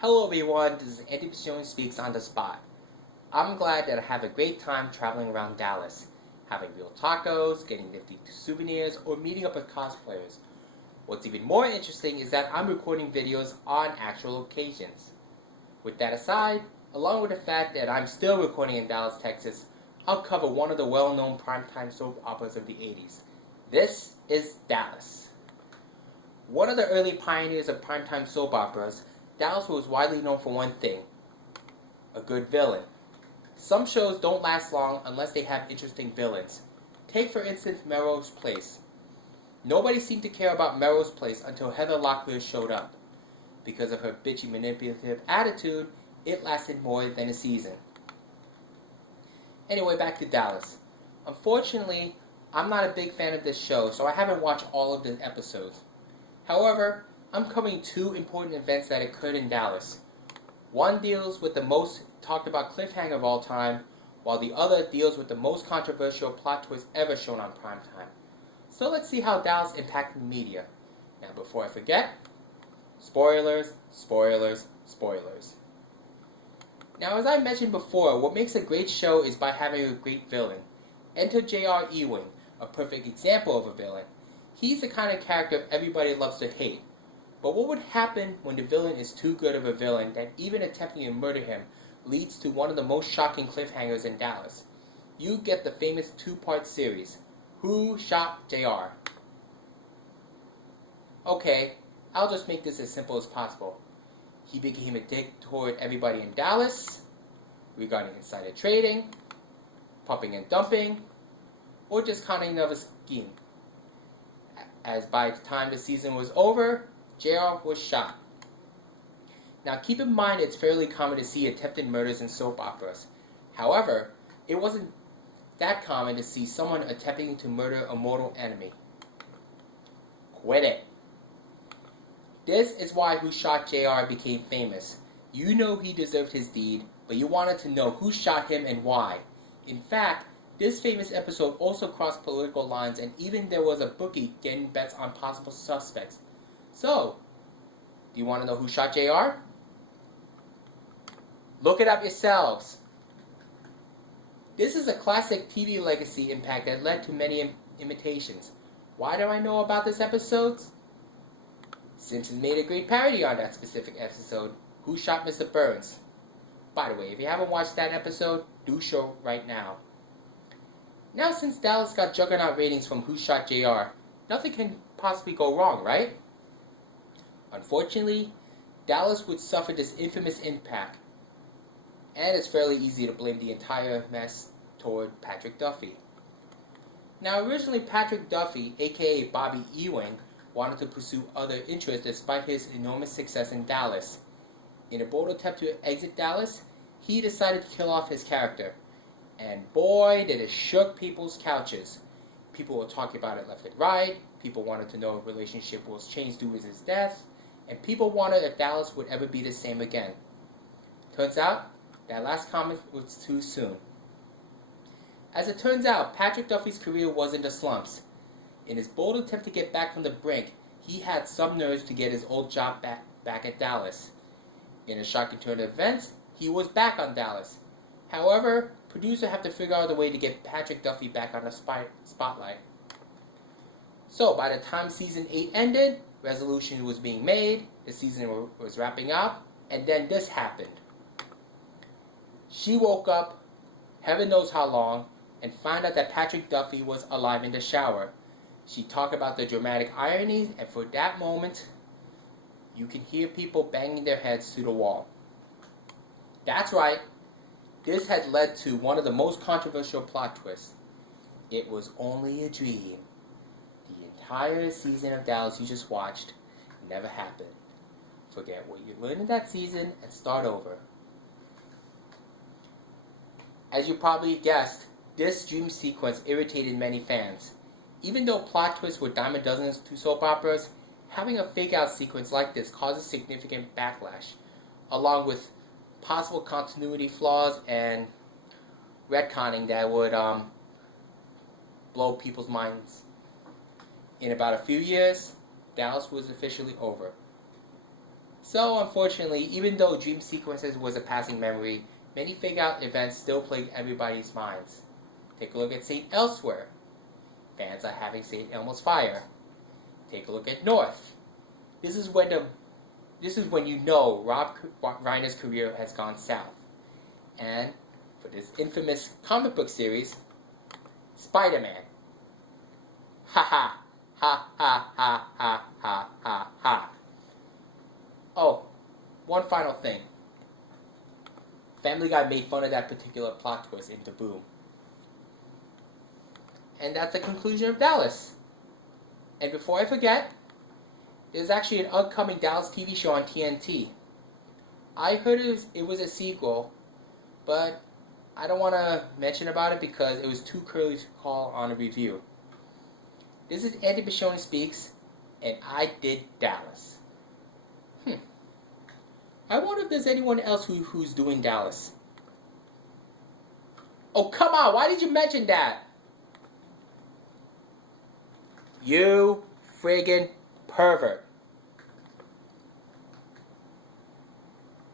Hello everyone, this is Antibishonen Speaks on the Spot. I'm glad that I have a great time traveling around Dallas, having real tacos, getting nifty souvenirs, or meeting up with cosplayers. What's even more interesting is that I'm recording videos on actual occasions. With that aside, along with the fact that I'm still recording in Dallas, Texas, I'll cover one of the well-known primetime soap operas of the 80s. This is Dallas. One of the early pioneers of primetime soap operas, Dallas was widely known for one thing: a good villain. Some shows don't last long unless they have interesting villains. Take for instance Melrose Place. Nobody seemed to care about Melrose Place until Heather Locklear showed up. Because of her bitchy manipulative attitude, it lasted more than a season. Anyway, back to Dallas. Unfortunately, I'm not a big fan of this show, so I haven't watched all of the episodes. However, I'm covering two important events that occurred in Dallas. One deals with the most talked about cliffhanger of all time, while the other deals with the most controversial plot twist ever shown on primetime. So let's see how Dallas impacted the media. Now before I forget, spoilers, spoilers, spoilers. Now as I mentioned before, what makes a great show is by having a great villain. Enter J.R. Ewing, a perfect example of a villain. He's the kind of character everybody loves to hate. But what would happen when the villain is too good of a villain that even attempting to murder him leads to one of the most shocking cliffhangers in Dallas? You get the famous two-part series, Who Shot JR? Okay, I'll just make this as simple as possible. He became a dick toward everybody in Dallas, regarding insider trading, pumping and dumping, or just conning of a scheme. As by the time the season was over, JR was shot. Now keep in mind it's fairly common to see attempted murders in soap operas. However, it wasn't that common to see someone attempting to murder a mortal enemy. Quit it. This is why Who Shot JR became famous. You know he deserved his deed, but you wanted to know who shot him and why. In fact, this famous episode also crossed political lines, and even there was a bookie getting bets on possible suspects. So, do you want to know who shot JR? Look it up yourselves. This is a classic TV legacy impact that led to many imitations. Why do I know about this episode? Simpsons made a great parody on that specific episode, Who Shot Mr. Burns? By the way, if you haven't watched that episode, do so right now. Now since Dallas got juggernaut ratings from Who Shot JR, nothing can possibly go wrong, right? Unfortunately, Dallas would suffer this infamous impact, and it's fairly easy to blame the entire mess toward Patrick Duffy. Now originally Patrick Duffy, aka Bobby Ewing, wanted to pursue other interests despite his enormous success in Dallas. In a bold attempt to exit Dallas, he decided to kill off his character. And boy, did it shook people's couches. People were talking about it left and right, people wanted to know if the relationship was changed due to his death, and people wondered if Dallas would ever be the same again. Turns out, that last comment was too soon. As it turns out, Patrick Duffy's career was in the slumps. In his bold attempt to get back from the brink, he had some nerves to get his old job back at Dallas. In a shocking turn of events, he was back on Dallas. However, producers have to figure out a way to get Patrick Duffy back on the spotlight. So, by the time season 8 ended, resolution was being made, the season was wrapping up, and then this happened. She woke up, heaven knows how long, and found out that Patrick Duffy was alive in the shower. She talked about the dramatic ironies, and for that moment, you can hear people banging their heads to the wall. That's right, this had led to one of the most controversial plot twists. It was only a dream. The entire season of Dallas you just watched never happened. Forget what you learned in that season and start over. As you probably guessed, this dream sequence irritated many fans. Even though plot twists were dime a dozen to soap operas, having a fake-out sequence like this causes significant backlash, along with possible continuity flaws and retconning that would blow people's minds. In about a few years, Dallas was officially over. So, unfortunately, even though dream sequences was a passing memory, many fake-out events still plague everybody's minds. Take a look at St. Elsewhere. Fans are having St. Elmo's fire. Take a look at North. This is when you know Rob Reiner's career has gone south. And for this infamous comic book series, Spider-Man. Ha ha ha ha ha ha ha ha ha. Oh, one final thing. Family Guy made fun of that particular plot twist in The Boom. And that's the conclusion of Dallas. And before I forget, there's actually an upcoming Dallas TV show on TNT. I heard it was a sequel, but I don't want to mention about it because it was too early to call on a review. This is Antibishonen Speaks, and I did Dallas. I wonder if there's anyone else who's doing Dallas. Oh, come on, why did you mention that? You friggin' pervert.